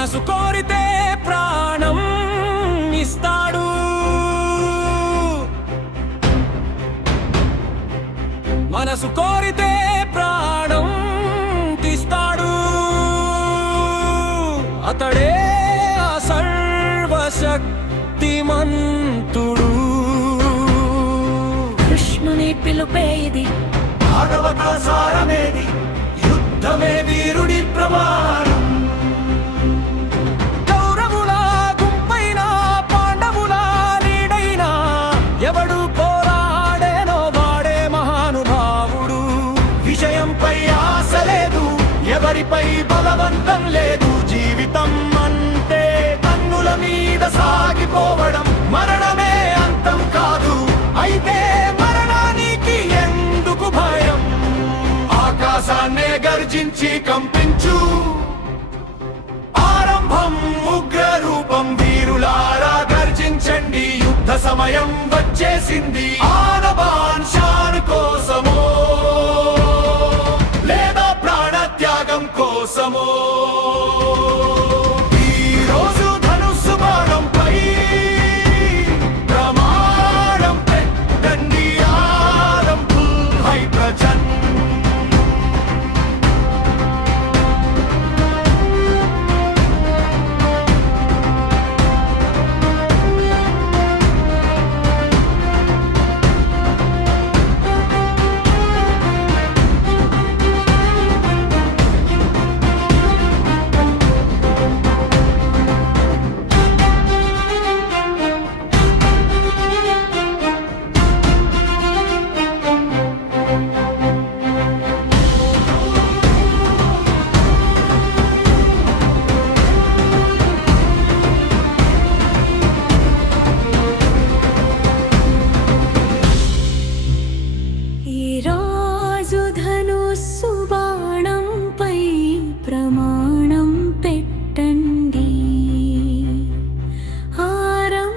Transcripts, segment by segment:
మనసు కోరితే ప్రాణం ఇస్తాడు. మనసు కోరితే ప్రాణం తీస్తాడు. అతడే సర్వశక్తిమంతుడు. కృష్ణుని పిలుపే ఇది, భాగవత సారమేది, యుద్ధమే వీరుడి ప్రమాణం. కౌరవుల గుంపైనా పాండవుల నీడైనా ఎవడు పోరాడేనో వాడే మహానుభావుడు. విజయంపై ఆశ లేదు, ఎవరిపై బలవంతం లేదు. జీవితం అంటే కన్నుల మీద సాగిపోవడం. మరణమే అంతం కాదు, అయితే మరణానికి ఎందుకు భయం? ఆకాశాన్నే గర్జించి కంపించు ఆరంభం ఉగ్ర రూపం. వీరులారా గర్జించండి, యుద్ధ సమయం వచ్చేసింది. ఆనబాన్ షాన్ కోసమో లేదా ప్రాణ త్యాగం కోసమో ఈరోజు ధనుస్సు బాణంపై ప్రమాణం పెట్టండి. ఆరంభం హైడ్రోజన్. ఈరోజు ధనుస్సు బాణంపై ప్రమాణం పెట్టండి. ఆరం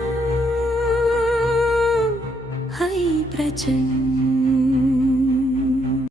హై ప్రచండ.